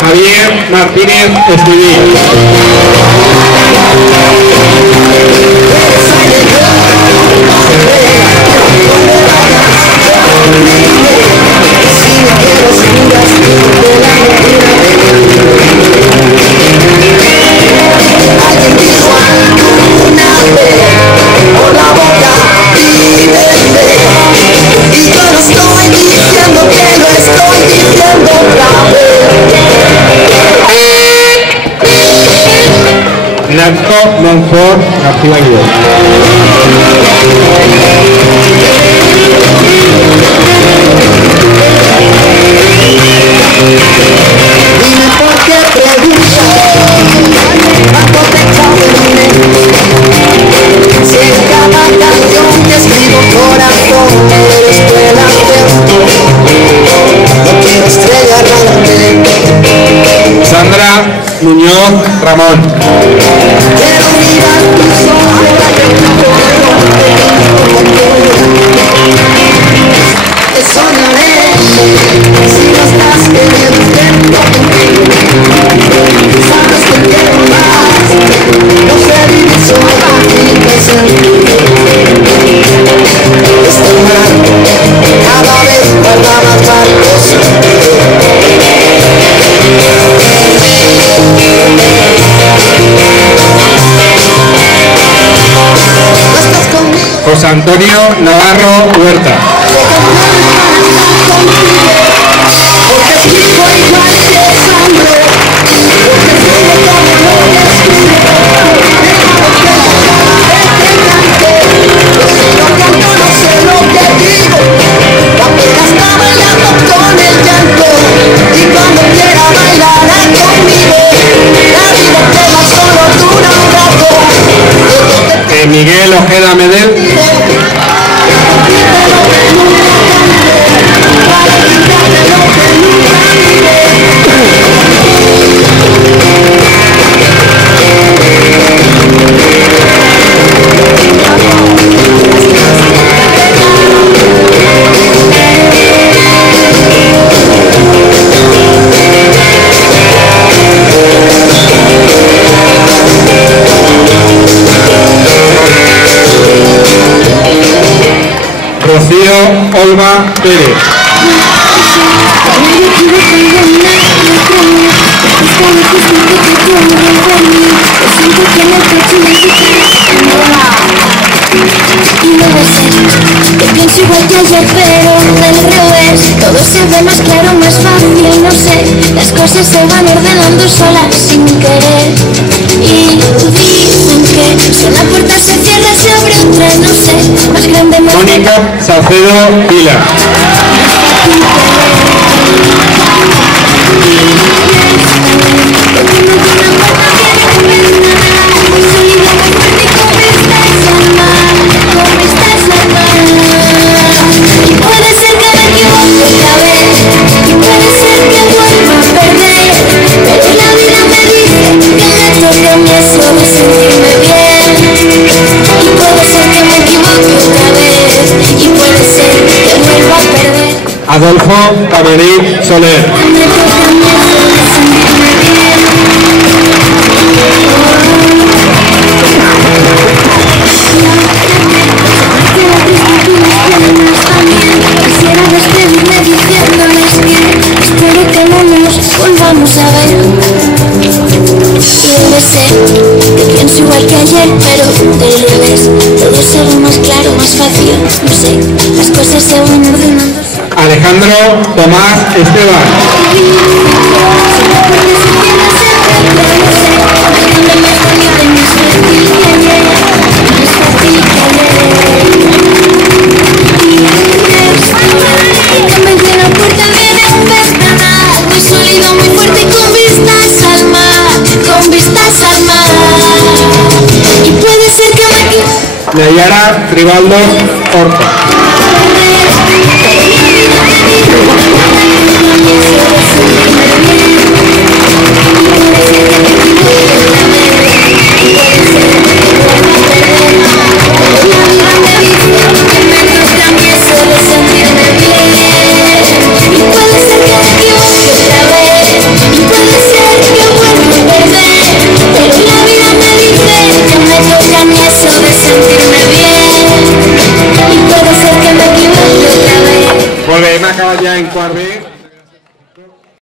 Javier Martínez Escribí. Narco Monfort García Guido. Dime por qué preguntas, cuánto te conviene. Si en cada canción que escribo corazón eres escuela no quiero estrella errante. Sandra Muñoz Ramón. Quiero mirar tus ojos, te soñaré si no estás queriendo tiempo conmigo. Sabes que quiero más, no sé vivir sola sin presente. Este mar cada vez guarda más barcos. José Antonio Navarro Huerta. Miguel Ojeda Medel. Rocío Olva Pérez. Y no lo sé, que pienso igual que ayer, pero del revés. Todo se ve más claro, más fácil, no sé. Las cosas se van ordenando solas sin querer. Y dicen que si una puerta se cierra se abre otra, no sé. Más grande, más Mónica Salcedo Vila. Adolfo Camarín Soler. Quisiera despedirme diciéndoles que espero que no nos volvamos a ver. Y sé que pienso igual que ayer, pero del revés. Todo se ve más claro, más fácil, no sé. Las cosas se van ordenando. Alejandro Tomás Esteban. Nayara Tribaldo Horta. Y puede ser que me equivoque otra vez. ya en quart B.